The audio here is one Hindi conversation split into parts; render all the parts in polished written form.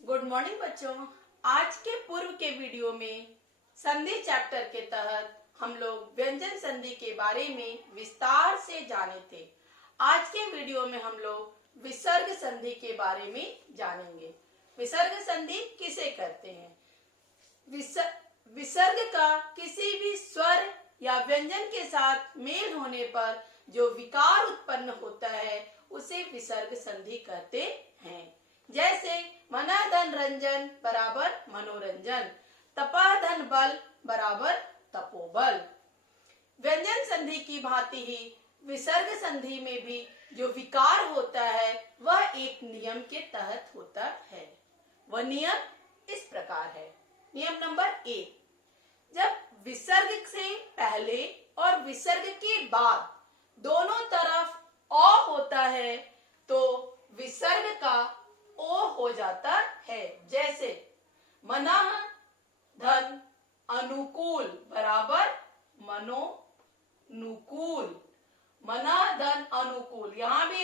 गुड मॉर्निंग बच्चों। आज के पूर्व के वीडियो में संधि चैप्टर के तहत हम लोग व्यंजन संधि के बारे में विस्तार से जाने थे। आज के वीडियो में हम लोग विसर्ग संधि के बारे में जानेंगे। विसर्ग संधि किसे कहते हैं? विसर्ग का किसी भी स्वर या व्यंजन के साथ मेल होने पर जो विकार उत्पन्न होता है उसे विसर्ग संधि कहते हैं। जैसे मना धन रंजन बराबर मनोरंजन, तपा धन बल बराबर तपोबल। व्यंजन संधि की भांति ही विसर्ग संधि में भी जो विकार होता है वह एक नियम के तहत होता है। वह नियम इस प्रकार है। नियम नंबर 1, जब विसर्ग से पहले और विसर्ग के बाद दोनों तरफ अ होता है तो विसर्ग का ओ हो जाता है। जैसे मनाह धन अनुकूल बराबर मनोनुकूल। मना धन अनुकूल, यहाँ भी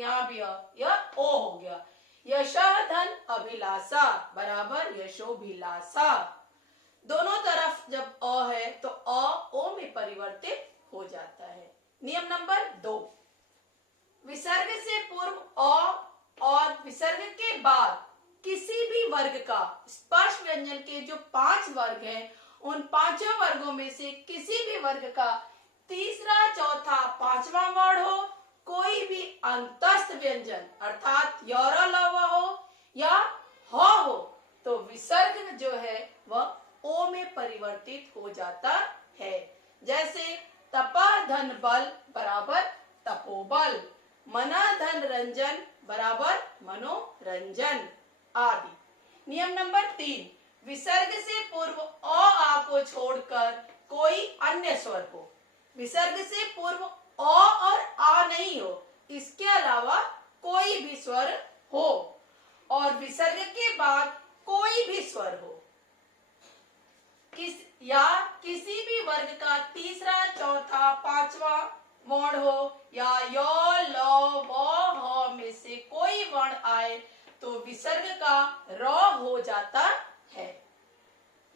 यहाँ भी यह ओ हो गया। यशः धन अभिलाषा बराबर यशोभिलाषा। दोनों तरफ जब अ है तो अ ओ में परिवर्तित हो जाता है। नियम नंबर 2, विसर्ग से पूर्व अ और विसर्ग के बाद किसी भी वर्ग का स्पर्श व्यंजन के जो 5 वर्ग हैं उन 5 वर्गों में से किसी भी वर्ग का तीसरा, चौथा, 5वां वर्ण हो, कोई भी अंतस्थ व्यंजन अर्थात यौरा लवा हो या हो तो विसर्ग जो है वह ओ में परिवर्तित हो जाता है। जैसे तपा धन बल बराबर तपोबल, मना धन रंजन बराबर मनोरंजन आदि। नियम नंबर 3, विसर्ग से पूर्व अ आ को छोड़कर कोई अन्य स्वर हो। विसर्ग से पूर्व अ और आ नहीं हो, इसके अलावा कोई भी स्वर हो और विसर्ग के बाद कोई भी स्वर हो किसी भी वर्ग का तीसरा, चौथा, 5वां वर्ण हो या य, ल, व, ह में से कोई वर्ण आए तो विसर्ग का र हो जाता है।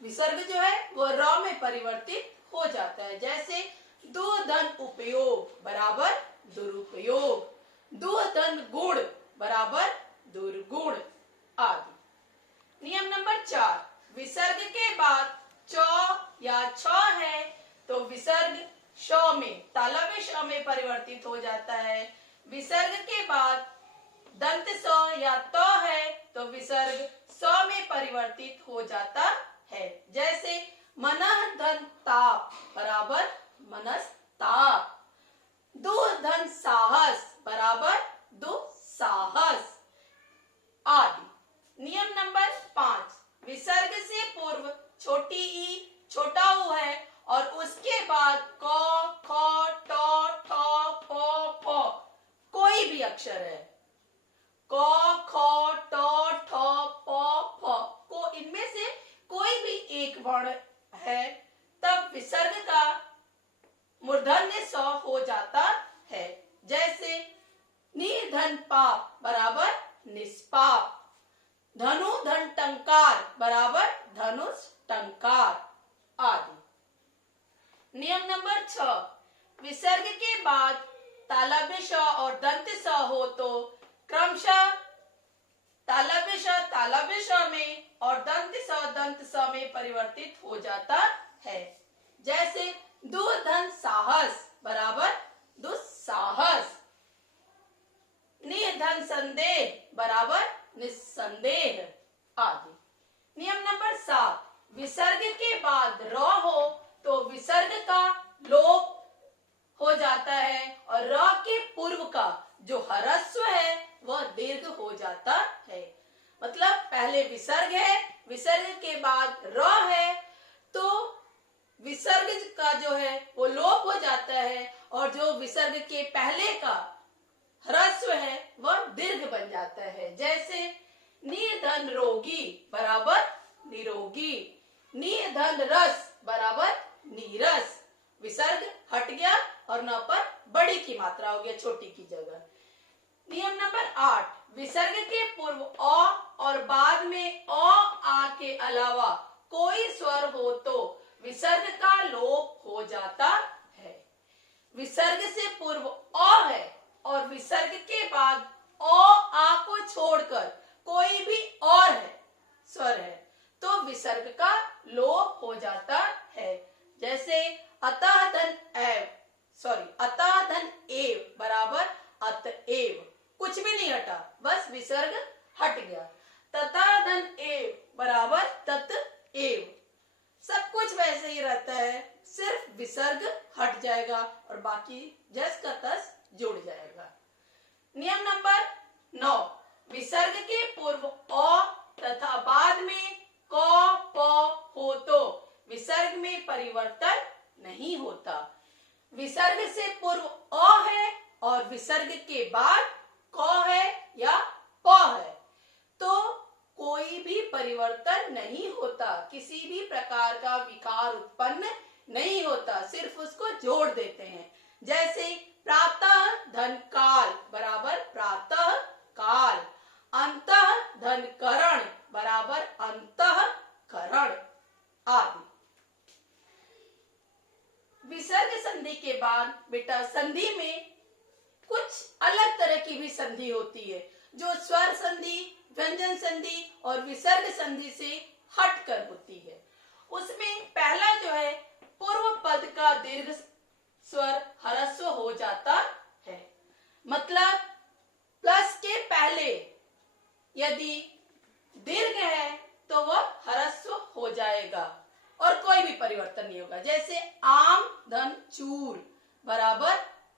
विसर्ग जो है वो र में परिवर्तित हो जाता है। जैसे दु धन उपयोग बराबर दुरुपयोग, दु धन गुण बराबर दुर्गुण आदि। नियम नंबर 4, विसर्ग के बाद च या छ है तो विसर्ग श में, तालव्य श में परिवर्तित हो जाता है। विसर्ग के बाद दंत स या त है तो विसर्ग स में परिवर्तित हो जाता है। जैसे मनः धन ताप बराबर मनस्ताप, दुह धन साहस बराबर दुस्साहस आदि। नियम नंबर 5, विसर्ग से पूर्व छोटी ई, छोटा ऊ है और उसके बाद क, ख, ट, ठ, फ, फ कोई भी अक्षर है, क, ख, ट, ठ, फ, फ को इनमें से कोई भी एक वर्ण है तब विसर्ग का मूर्धन्य स हो जाता है। जैसे निर्धन पाप बराबर निष्पाप, धनु धन टंकार बराबर धनुष टंकार आदि। नियम नंबर 6, विसर्ग के बाद तालव्य श और दंत स हो तो क्रमशः तालव्य श में और दंत स में परिवर्तित हो जाता है। जैसे दुर्धन साहस बराबर दुस्साहस, निर्धन संदेह बराबर निस्संदेह आदि। नियम नंबर 7, विसर्ग के बाद र हो तो विसर्ग का लोप हो जाता है और र के पूर्व का जो ह्रस्व है वह दीर्घ हो जाता है। मतलब पहले विसर्ग है, विसर्ग के बाद र है तो विसर्ग का जो है वो लोप हो जाता है और जो विसर्ग के पहले का ह्रस्व है वह दीर्घ बन जाता है। जैसे निर्धन रोगी बराबर निरोगी, निर्धन रस बराबर नीरस। विसर्ग हट गया और न पर बड़ी की मात्रा हो गया छोटी की जगह। नियम नंबर 8, विसर्ग के पूर्व अ और बाद में अ आ के अलावा कोई स्वर हो तो विसर्ग का लोप हो जाता है। विसर्ग से पूर्व अ है और विसर्ग के बाद अ आ को छोड़कर कोई भी और है स्वर है तो विसर्ग का लोप हो जाता है। जैसे अतः धन अतः धन एव बराबर अतएव, कुछ भी नहीं हटा, बस विसर्ग हट गया। तथा धन एव बराबर ततएव, सब कुछ वैसे ही रहता है, सिर्फ विसर्ग हट जाएगा और बाकी जस का तस जुड़ जाएगा। नियम नंबर 9, विसर्ग के पूर्व अ तथा बाद में क प हो तो विसर्ग में परिवर्तन नहीं होता। विसर्ग से पूर्व अ है और विसर्ग के बाद क है या प है तो कोई भी परिवर्तन नहीं होता, किसी भी प्रकार का विकार उत्पन्न नहीं होता, सिर्फ उसको जोड़ देते हैं। जैसे प्रातः धन काल बराबर प्रातः काल, अंतः धन करण बराबर अंतः करण आदि। विसर्ग संधि के बाद बेटा संधि में कुछ अलग तरह की भी संधि होती है जो स्वर संधि, व्यंजन संधि और विसर्ग संधि से हटकर होती है। उसमें पहला जो है पूर्व पद का दीर्घ स्वर ह्रस्व हो जाता है, मतलब प्लस के पहले यदि दीर्घ है तो वह ह्रस्व हो जाएगा और कोई भी परिवर्तन नहीं होगा। जैसे आम धन चूर बराबर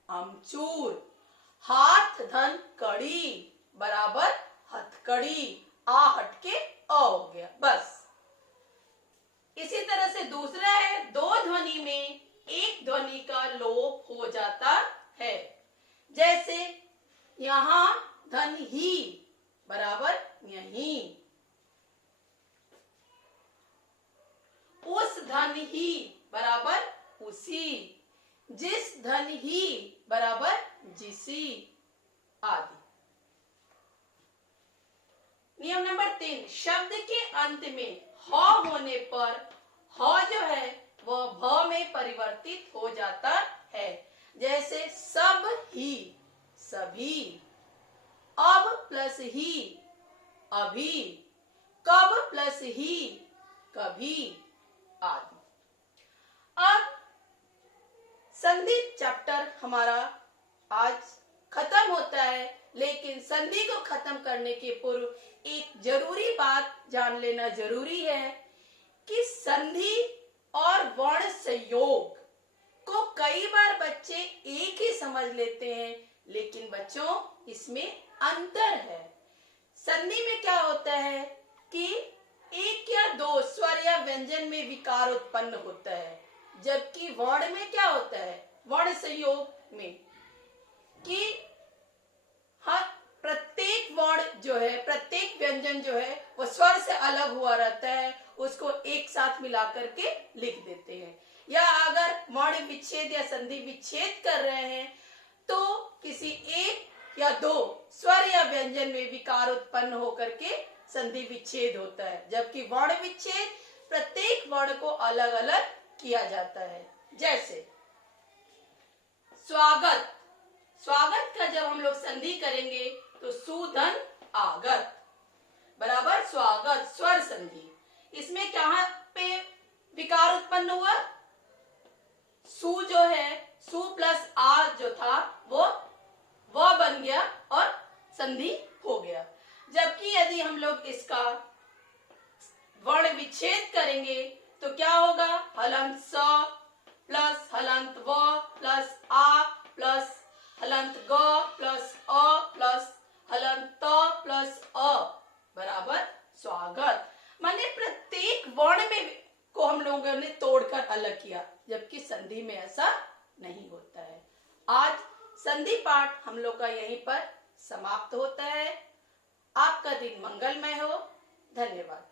अमचूर, हाथ धन कड़ी बराबर हथकड़ी, आ हट के अ हो गया बस। इसी तरह से दूसरा है दो ध्वनि में एक ध्वनि का लोप हो जाता है। जैसे यहाँ धन ही बराबर यहीं, उस धन ही बराबर उसी, जिस धन ही बराबर जिसी आदि। नियम नंबर 3, शब्द के अंत में ह होने पर ह जो है वह भ में परिवर्तित हो जाता है। जैसे सब ही सभी, अब प्लस ही अभी, कब प्लस ही कभी आदि। अब संधि चैप्टर हमारा आज खत्म होता है, लेकिन संधि को खत्म करने के पूर्व एक जरूरी बात जान लेना जरूरी है कि संधि और वर्ण संयोग को कई बार बच्चे एक ही समझ लेते हैं, लेकिन बच्चों इसमें अंतर है। संधि में क्या होता है कि एक या दो स्वर या व्यंजन में विकार उत्पन्न होता है, जबकि वर्ण में क्या होता है, वर्ण संयोग में कि हाँ प्रत्येक वर्ण जो है, प्रत्येक व्यंजन जो है वो स्वर से अलग हुआ रहता है, उसको एक साथ मिला करके लिख देते हैं। या अगर वर्ण विच्छेद या संधि विच्छेद कर रहे हैं तो किसी एक या दो स्वर या व्यंजन में विकार उत्पन्न होकर के संधि विच्छेद होता है, जबकि वर्ण विच्छेद प्रत्येक वर्ण को अलग अलग किया जाता है। जैसे स्वागत, स्वागत का जब हम लोग संधि करेंगे तो सुधन आगत बराबर स्वागत स्वर संधि। इसमें कहां पे विकार उत्पन्न हुआ, सु जो है सु प्लस आ जो था वो व बन गया और संधि हो गया। जबकि यदि हम लोग इसका वर्ण विच्छेद करेंगे तो क्या होगा, हलंत स प्लस हलंत व प्लस आ प्लस हलंत ग प्लस अ प्लस हलंत त प्लस अ बराबर स्वागत। माने प्रत्येक वर्ण में को हम लोगों ने तोड़कर अलग किया, जबकि संधि में ऐसा नहीं होता है। आज संधि पाठ हम लोग का यहीं पर समाप्त होता है। आपका दिन मंगलमय हो। धन्यवाद।